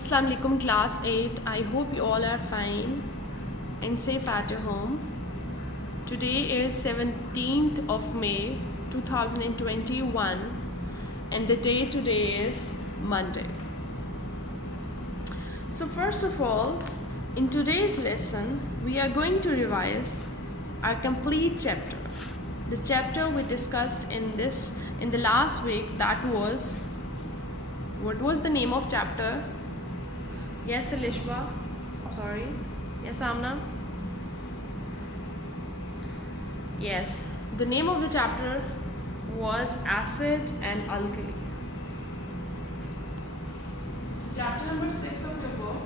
Assalamu alaikum class 8. I hope you all are fine and safe at your home. Today is 17th of May 2021 and the day today is Monday. So first of all, in today's lesson we are going to revise our complete chapter. The chapter we discussed in the last week, that was, what was the name of chapter? Yes, Alishwa. Sorry. Yes, Amna. Yes, the name of the chapter was Acid and Alkali. It's chapter number 6 of the book.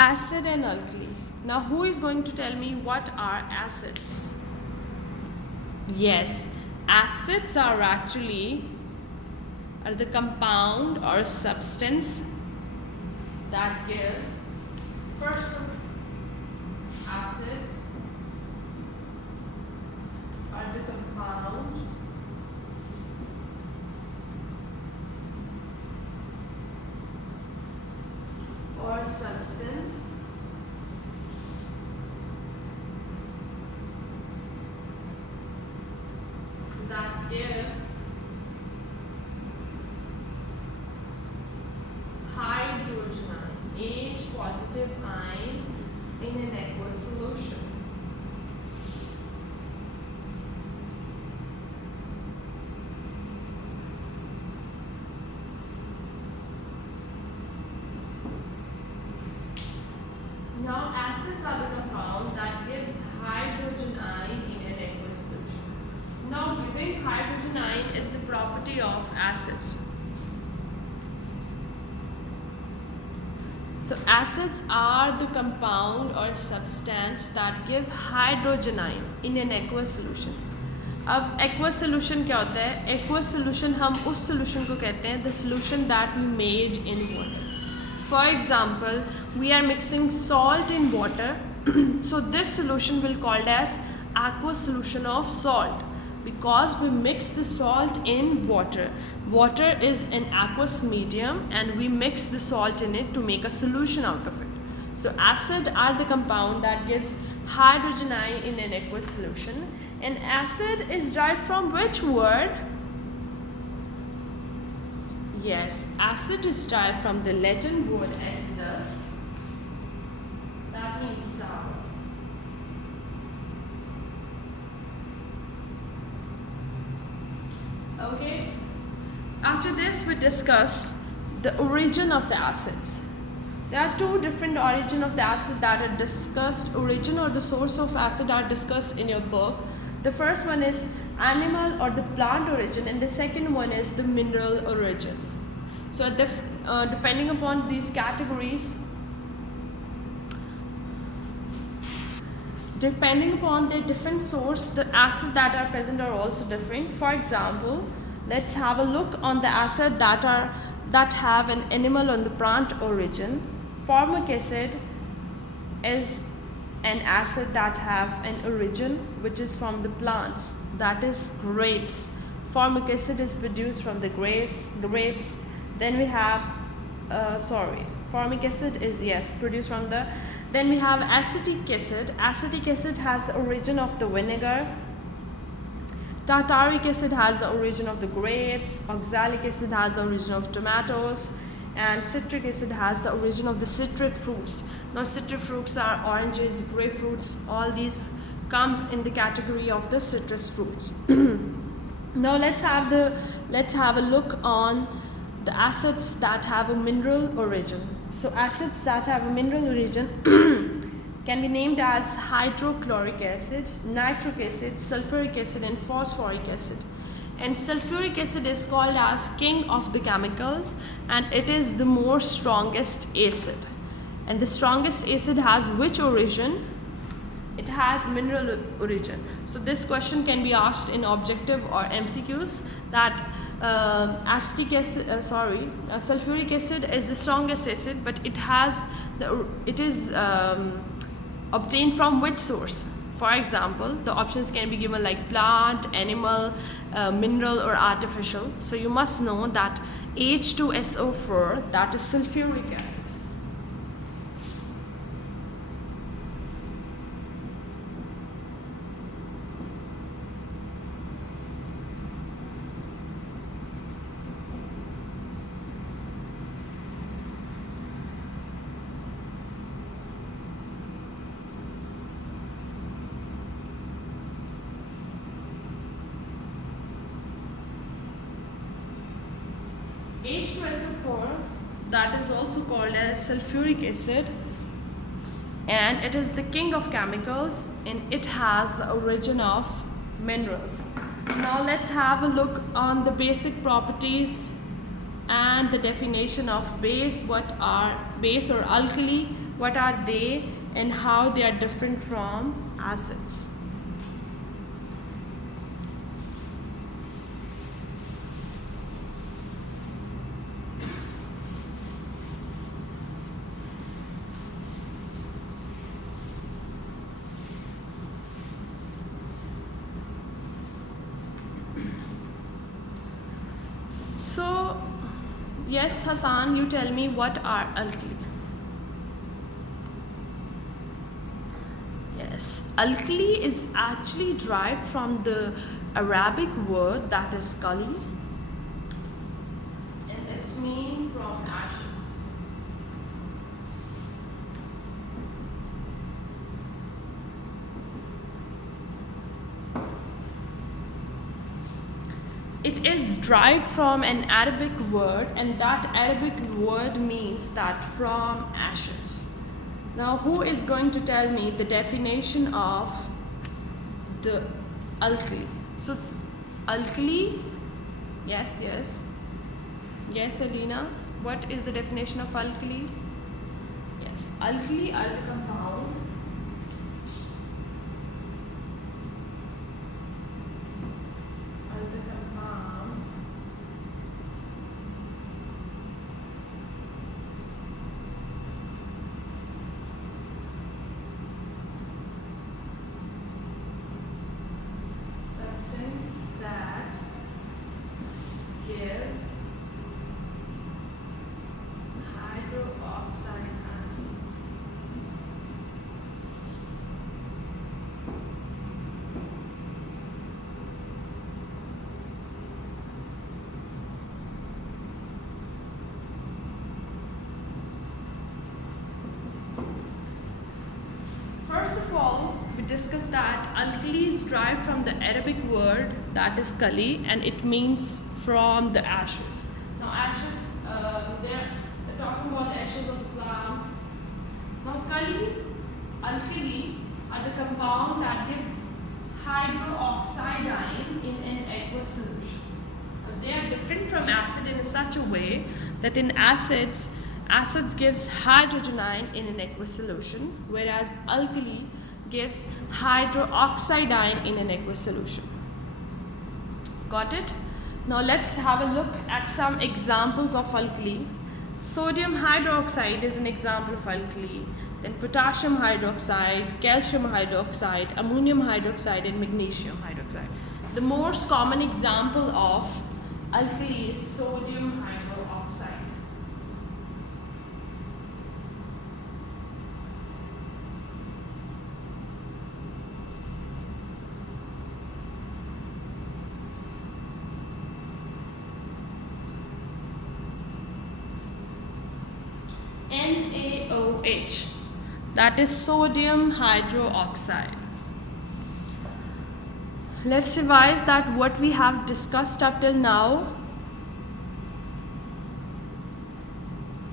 Acid and alkali. Now who is going to tell me what are acids? Yes, acids are actually the compound or substance that gives, first acids are the compound or substance that gives hydrogen ion, H positive ion in an aqueous solution. Now acids are the compound that gives hydrogen ion in an aqueous solution. Now giving hydrogen ion is the property of acids. So acids are the compound or substance that give hydrogen ion in an aqueous solution. अब aqueous solution क्या होता है? Aqueous solution हम उस solution को कहते हैं the solution that we made in water. For example, we are mixing salt in water. So this solution will called as aqueous solution of salt because we mix the salt in water. Water is an aqueous medium and we mix the salt in it to make a solution out of it. So acid are the compound that gives hydrogen ion in an aqueous solution. And acid is derived from which word? Yes, acid is derived from the Latin word acidus. That means sour. Okay. After this, we discuss the origin of the acids. There are two different origin of the acid that are discussed. Origin or the source of acid are discussed in your book. The first one is animal or the plant origin, and the second one is the mineral origin. So depending upon these categories, depending upon their different source, the acids that are present are also different. For example, let's have a look on the acid that have an animal on the plant origin. Formic acid is an acid that have an origin which is from the plants, that is grapes. Formic acid is produced from the grapes. Then we have formic acid is produced from the, then we have acetic acid. Acetic acid has the origin of the vinegar. Tartaric acid has the origin of the grapes. Oxalic acid has the origin of tomatoes, and citric acid has the origin of the citric fruits. Now citric fruits are oranges, grapefruits, all these comes in the category of the citrus fruits. Now let's have a look on the acids that have a mineral origin. So acids that have a mineral origin can be named as hydrochloric acid, nitric acid, sulfuric acid, and phosphoric acid. And sulfuric acid is called as king of the chemicals, and it is the more strongest acid. And the strongest acid has which origin? It has mineral origin. So this question can be asked in objective or MCQs, that sulfuric acid is the strongest acid, but it is obtained from which source? For example, the options can be given like plant, animal, mineral, or artificial. So you must know that H2SO4, that is sulfuric acid. H2SO4, that is also called as sulfuric acid, and it is the king of chemicals, and it has the origin of minerals. Now let's have a look on the basic properties and the definition of base. What are base or alkali? What are they and how they are different from acids? So, yes, Hassan, you tell me, what are alkali? Yes, alkali is actually derived from the Arabic word that is kali, and it's mean from ashes. It is derived from an Arabic word, and that Arabic word means that from ashes. Now, who is going to tell me the definition of the alkali? So, alkali, yes, Alina, what is the definition of alkali? Yes, alkali are the compound substance that gives hydroxide ion. First of all, we discussed that alkali is derived from the Arabic word that is kali, and it means from the ashes. Now, ashes, they're talking about the ashes of the plants. Now, alkali are the compound that gives hydroxide ion in an aqueous solution. They are different from acid in such a way that in acids gives hydrogen ion in an aqueous solution, whereas alkali gives hydroxide ion in an aqueous solution. Got it? Now let's have a look at some examples of alkali. Sodium hydroxide is an example of alkali. Then potassium hydroxide, calcium hydroxide, ammonium hydroxide, and magnesium hydroxide. The most common example of alkali is sodium hydroxide. NaOH, that is sodium hydroxide. Let's revise that what we have discussed up till now.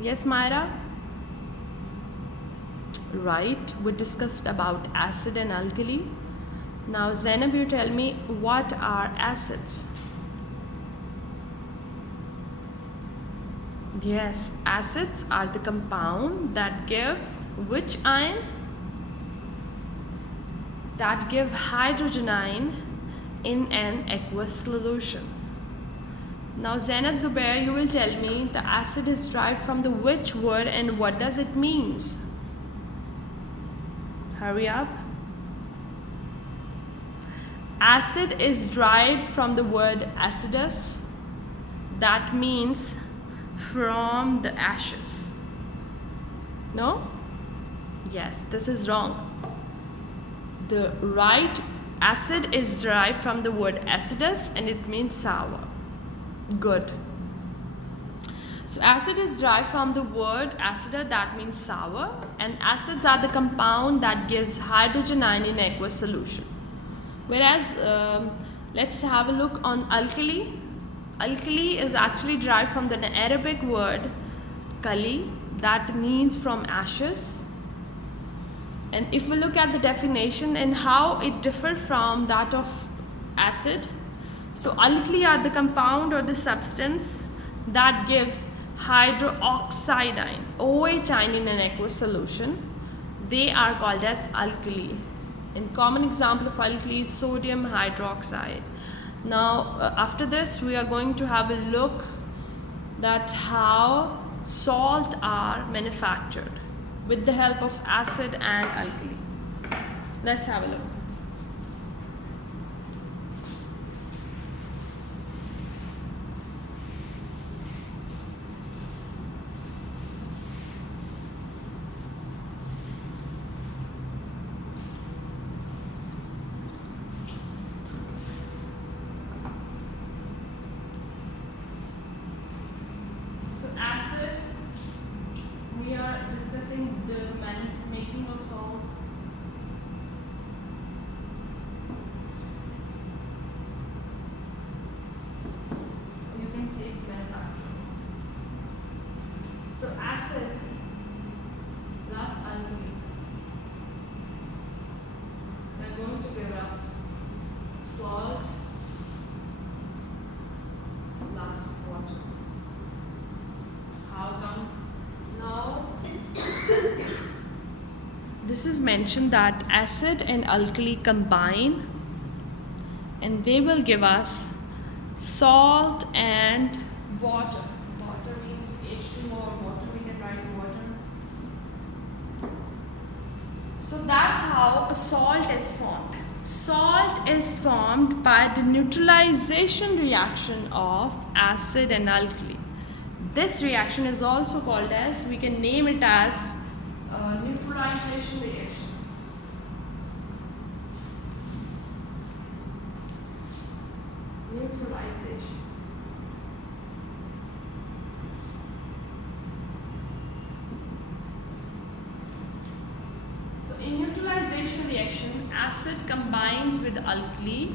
Yes, Myra? Right, we discussed about acid and alkali. Now, Zainab, you tell me, what are acids? Yes, acids are the compound that gives which ion? that give hydrogen ion in an aqueous solution. Now Zainab Zubair, you will tell me the acid is derived from the which word and what does it means? Hurry up. Acid is derived from the word acidus, that means from the ashes. No? Yes, this is wrong. The right acid is derived from the word acidus and it means sour. Good. So acid is derived from the word acida, that means sour, and acids are the compound that gives hydrogen ion in aqueous solution. Whereas let's have a look on alkali. Alkali is actually derived from the Arabic word kali, that means from ashes. And if we look at the definition and how it differs from that of acid, so alkali are the compound or the substance that gives hydroxide ion, OH ion in an aqueous solution. They are called as alkali. And common example of alkali is sodium hydroxide. Now after this we are going to have a look that how salt are manufactured with the help of acid and alkali. Let's have a look. So acid, we are discussing the making of salt. You can say it's manufacturing. So acid plus alkali are going to give us salt plus water. How come? Now this is mentioned that acid and alkali combine and they will give us salt and water. Water means H2O or water, we can write water. So that's how a salt is formed. Salt is formed by the neutralization reaction of acid and alkali. This reaction is also called as, we can name it as neutralization reaction. Neutralization. So in neutralization reaction, acid combines with alkali.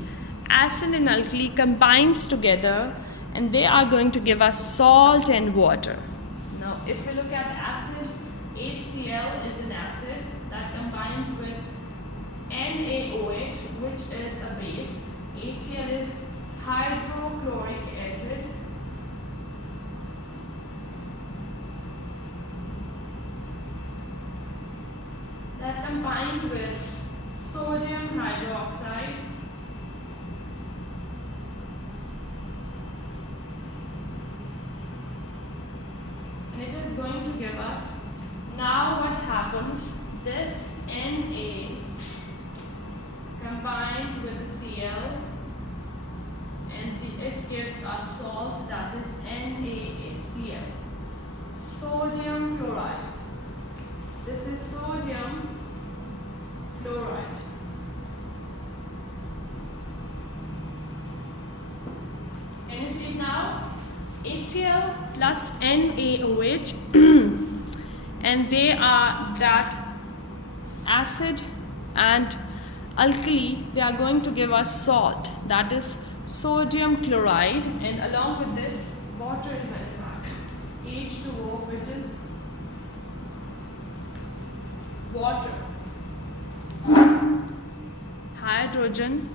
Acid and alkali combines together and they are going to give us salt and water. Now if we look at acid, HCl is an acid that combines with NaOH, which is a base. HCl is hydrochloric acid. That combines with sodium hydroxide. And it is going to give us, now what happens, this Na combines with the Cl and it gives us salt, that is NaCl. Sodium chloride. This is sodium chloride. Can you see it now? HCl plus NaOH and they are that acid and alkali, they are going to give us salt, that is sodium chloride, and along with this water is manufactured, H2O, which is water. Hydrogen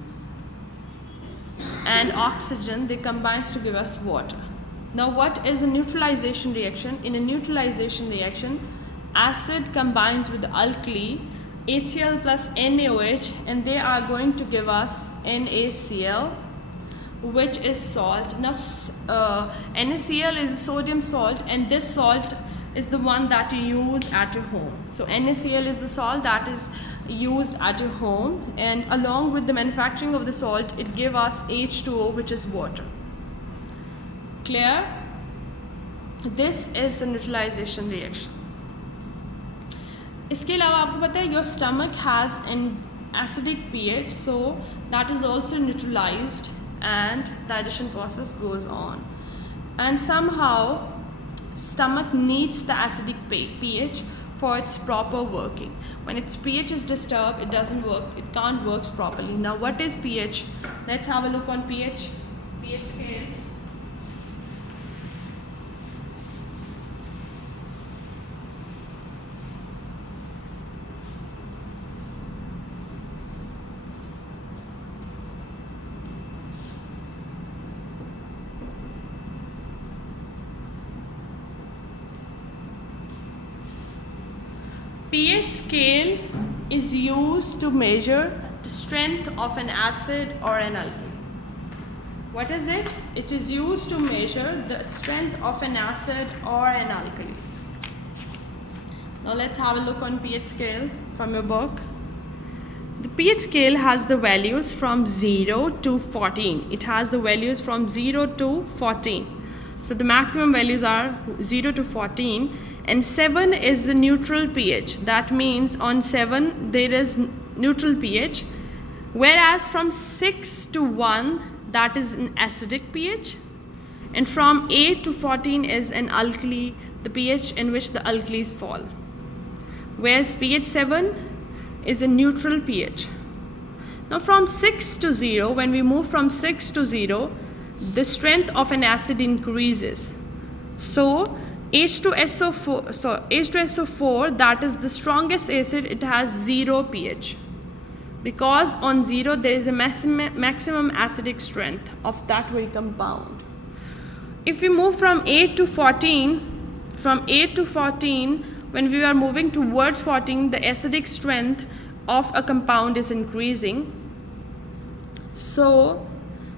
and oxygen, they combines to give us water. Now what is a neutralization reaction? In a neutralization reaction, acid combines with alkali HCl plus NaOH, and they are going to give us NaCl, which is salt. Now NaCl is a sodium salt, and this salt is the one that you use at your home. So NaCl is the salt that is used at your home, and along with the manufacturing of the salt, it gives us H2O, which is water. Clear? This is the neutralization reaction. इसके अलावा आपको पता है your stomach has an acidic pH, so that is also neutralized and digestion process goes on. And somehow stomach needs the acidic pH for its proper working. When its pH is disturbed, it doesn't work, it can't work properly. Now what is pH? Let's have a look on pH scale. pH scale is used to measure the strength of an acid or an alkali. What is it? It is used to measure the strength of an acid or an alkali. Now let's have a look on pH scale from your book. The pH scale has the values from 0 to 14. It has the values from 0 to 14. So the maximum values are 0 to 14, and 7 is the neutral pH. That means on 7 there is neutral pH, whereas from 6 to 1 that is an acidic pH, and from 8 to 14 is an alkali, the pH in which the alkalis fall. Whereas pH 7 is a neutral pH. Now from 6 to 0, when we move from 6 to 0, the strength of an acid increases. So H2SO4, that is the strongest acid, it has 0 pH. Because on 0 there is a maximum acidic strength of that very compound. If we move from 8 to 14, when we are moving towards 14, the acidic strength of a compound is increasing. So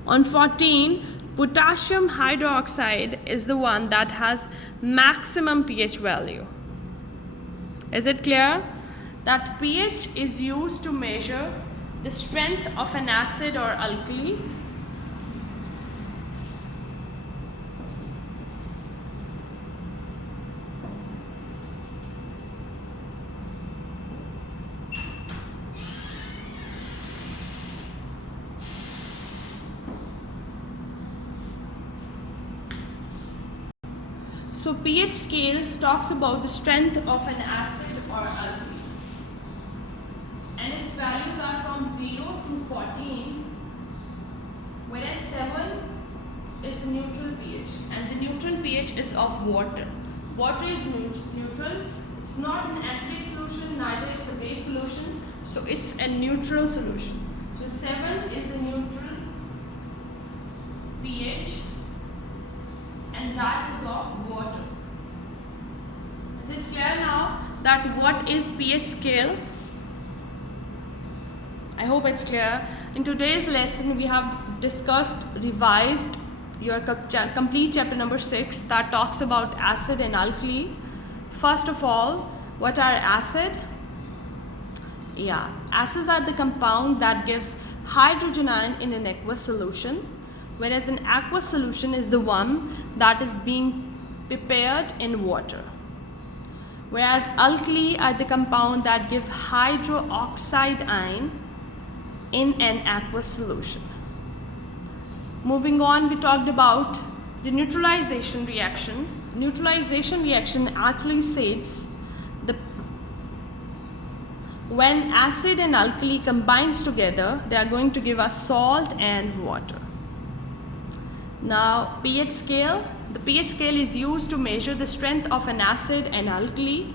on 14, potassium hydroxide is the one that has maximum pH value. Is it clear? That pH is used to measure the strength of an acid or alkali. So pH scale talks about the strength of an acid or alkali, and its values are from 0 to 14, whereas 7 is neutral pH, and the neutral pH is of water. Water is neutral, it's not an acidic solution, neither it's a base solution, so it's a neutral solution. So 7 is a neutral pH, and that is of water. Is it clear now that what is pH scale? I hope it's clear. In today's lesson we have revised your complete chapter number 6 that talks about acid and alkali. First of all, what are acid? Yeah, acids are the compound that gives hydrogen ion in an aqueous solution, whereas an aqueous solution is the one that is being prepared in water. Whereas alkali are the compound that give hydroxide ion in an aqueous solution. Moving on, we talked about the neutralization reaction. Neutralization reaction actually says when acid and alkali combines together, they are going to give us salt and water. Now pH scale. The pH scale is used to measure the strength of an acid and alkali,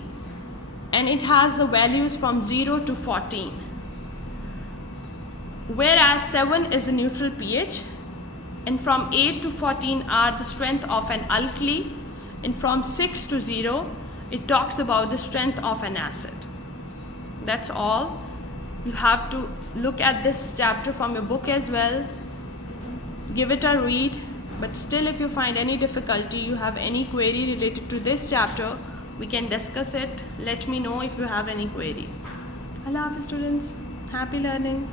and it has the values from 0 to 14. Whereas 7 is a neutral pH, and from 8 to 14 are the strength of an alkali, and from 6 to 0 it talks about the strength of an acid. That's all. You have to look at this chapter from your book as well. Give it a read. But still, if you find any difficulty, you have any query related to this chapter, we can discuss it. Let me know if you have any query. Allah Hafiz students. Happy learning.